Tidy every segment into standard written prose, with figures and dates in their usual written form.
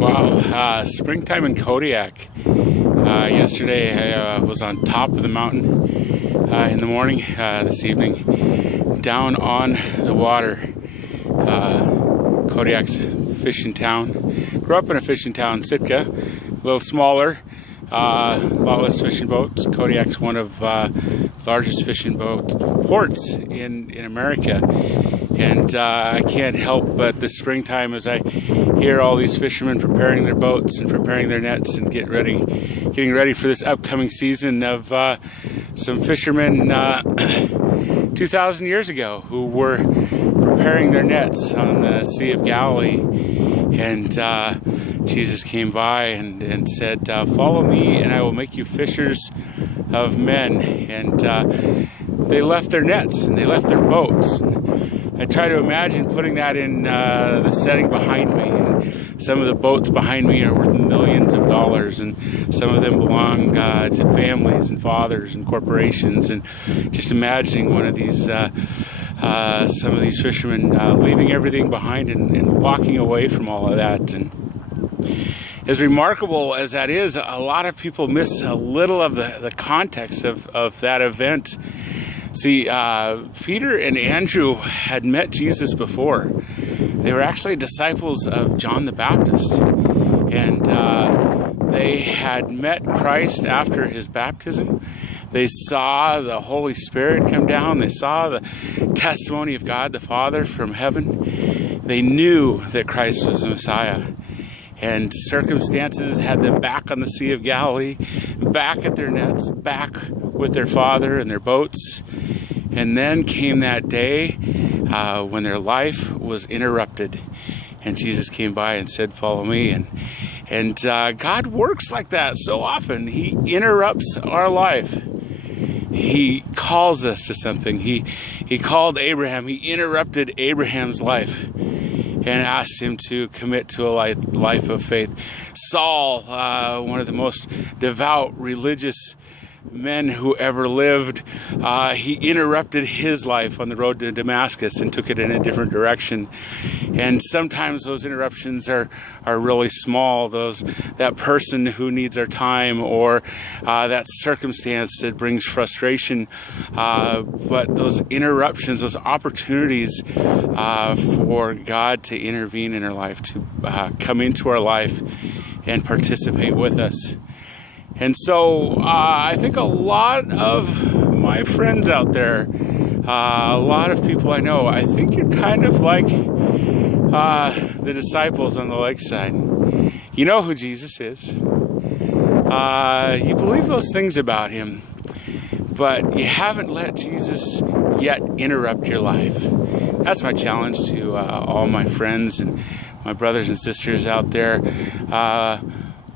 Wow, springtime in Kodiak. Yesterday I was on top of the mountain in the morning. This evening down on the water. Kodiak's fishing town. Grew up in a fishing town, Sitka, a little smaller, a lot less fishing boats. Kodiak's one of largest fishing ports in America. And I can't help but this springtime as I hear all these fishermen preparing their boats and preparing their nets and getting ready for this upcoming season of some fishermen 2,000 years ago who were preparing their nets on the Sea of Galilee. And Jesus came by and said, "Follow me and I will make you fishers of men." And they left their nets and they left their boats. I try to imagine putting that in the setting behind me. And some of the boats behind me are worth millions of dollars, and some of them belong to families and fathers and corporations. And just imagining one of these, some of these fishermen leaving everything behind and walking away from all of that. And as remarkable as that is, a lot of people miss a little of the context of that event. See, Peter and Andrew had met Jesus before. They were actually disciples of John the Baptist. And they had met Christ after his baptism. They saw the Holy Spirit come down. They saw the testimony of God the Father from heaven. They knew that Christ was the Messiah. And circumstances had them back on the Sea of Galilee, back at their nets, back with their father and their boats. And then came that day when their life was interrupted. And Jesus came by and said, "Follow me." And God works like that so often. He interrupts our life. He calls us to something. He called Abraham. He interrupted Abraham's life and asked him to commit to a life of faith. Saul, one of the most devout religious men who ever lived, he interrupted his life on the road to Damascus and took it in a different direction. And sometimes those interruptions are really small. That person who needs our time, or that circumstance that brings frustration. But those interruptions, those opportunities for God to intervene in our life, to come into our life and participate with us. And so I think a lot of my friends out there, a lot of people I know, I think you're kind of like the disciples on the lakeside. You know who Jesus is. You believe those things about him, but you haven't let Jesus yet interrupt your life. That's my challenge to all my friends and my brothers and sisters out there.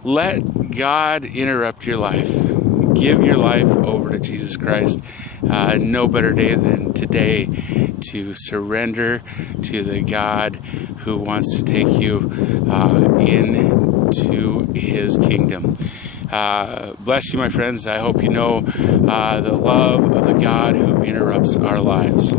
Let God interrupt your life. Give your life over to Jesus Christ. No better day than today to surrender to the God who wants to take you into his kingdom. Bless you, my friends. I hope you know the love of the God who interrupts our lives.